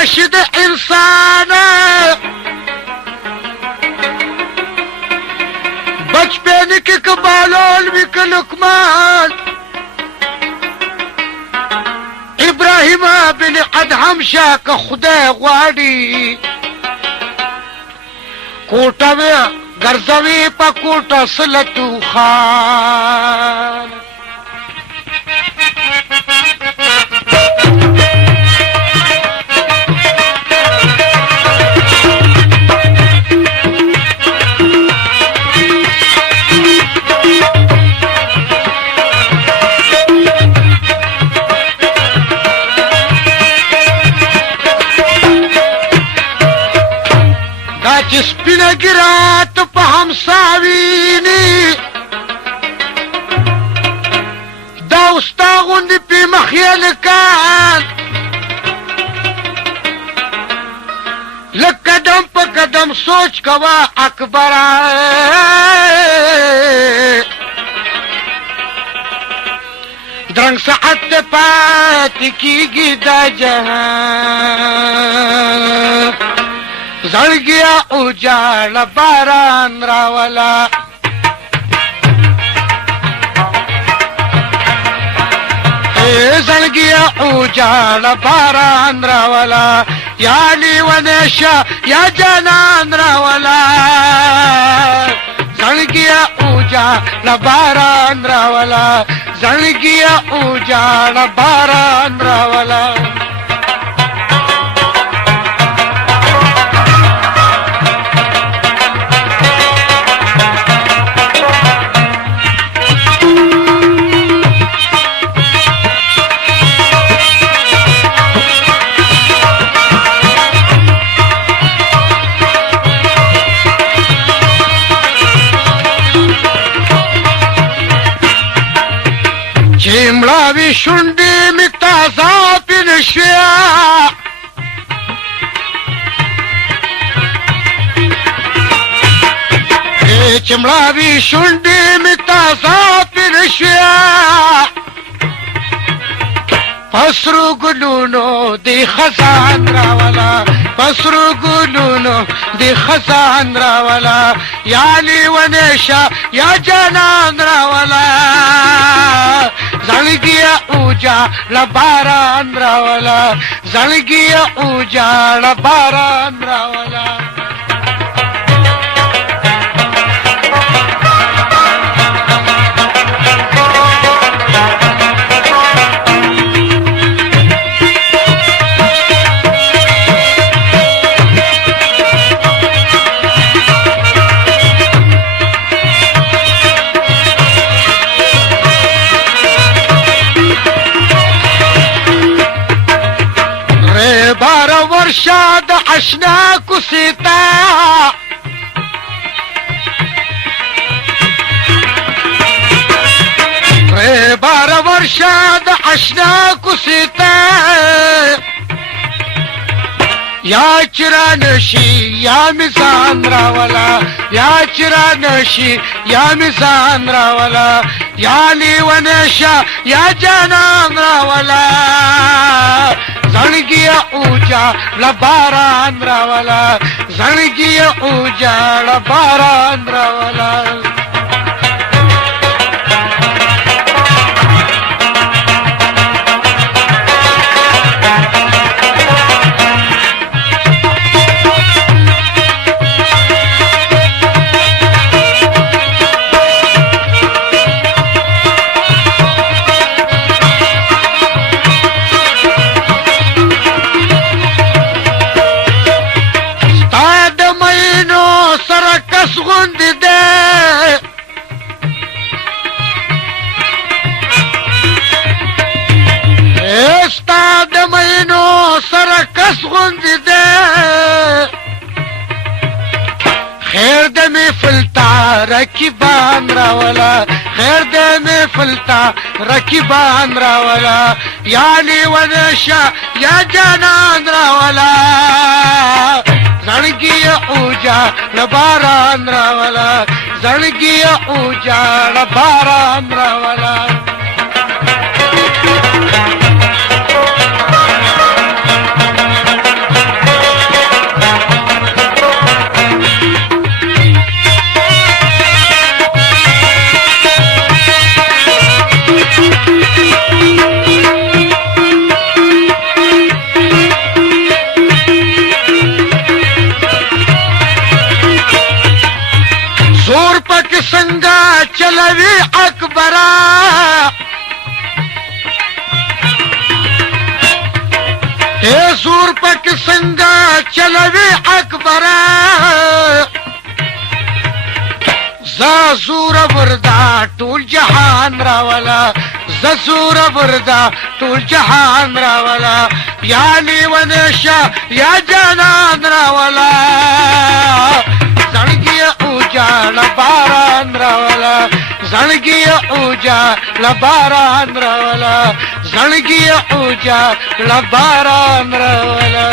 راشد انسان بچپن کې کبالول وک لقمان ابراهیم بن ادهم شاه که خدای غواړي کوټه ګرځوي په کوټه سلطو خان چې سپینه ګرات په همساویني دا ستا غوندې پې مخیل کان لږ قدم په قدم سوچ کوه اکبره درنګ ساعت ته پاتې کېږي دا جهان زړګیا اجاړ باران راولا زړګیا اجاړ باران راولا یا لیونشا یا جانان راولا زړګیا اجاړ باران راولا زړګیا اجاړ باران راولا مړاوي شونډې مې تازه پین شویا چې مړاوي شونډې مې تازه پین شویا پسرو ګلونو دې خزان راولا پسرو ګلونو دې خزان راولا یا لیونشا یا جانان راولا زړګیا اجاړ باران راولا زړګیا اجاړ باران راولا شاد اشنا کسیتا بار ورشاد اشنا کسیتا یا چرانشی یا میزان راولا یا چرانشی یا میزان راولا یا لیونشا یا جانان راولا زړګیا اجاړ باران راولا زړګیا اجاړ باران راولا خیر د محفلتا رکیبان راولا خیر د محفلتا رکیبان راولا یا لیونشا یا جانان راولا زړګیا اجاړ باران راولا زړګیا اجاړ باران راولا हे सूर पक संगा चलवे अकबर जसूर बुरदा टूल जहान रावला जसूर बुरदा टूल जहान रावला या नीवनेशा या जनान रावला जणगी उजाड बारान रावला जणगी उजाड बारान रावला जणगी उजाड बारान रावला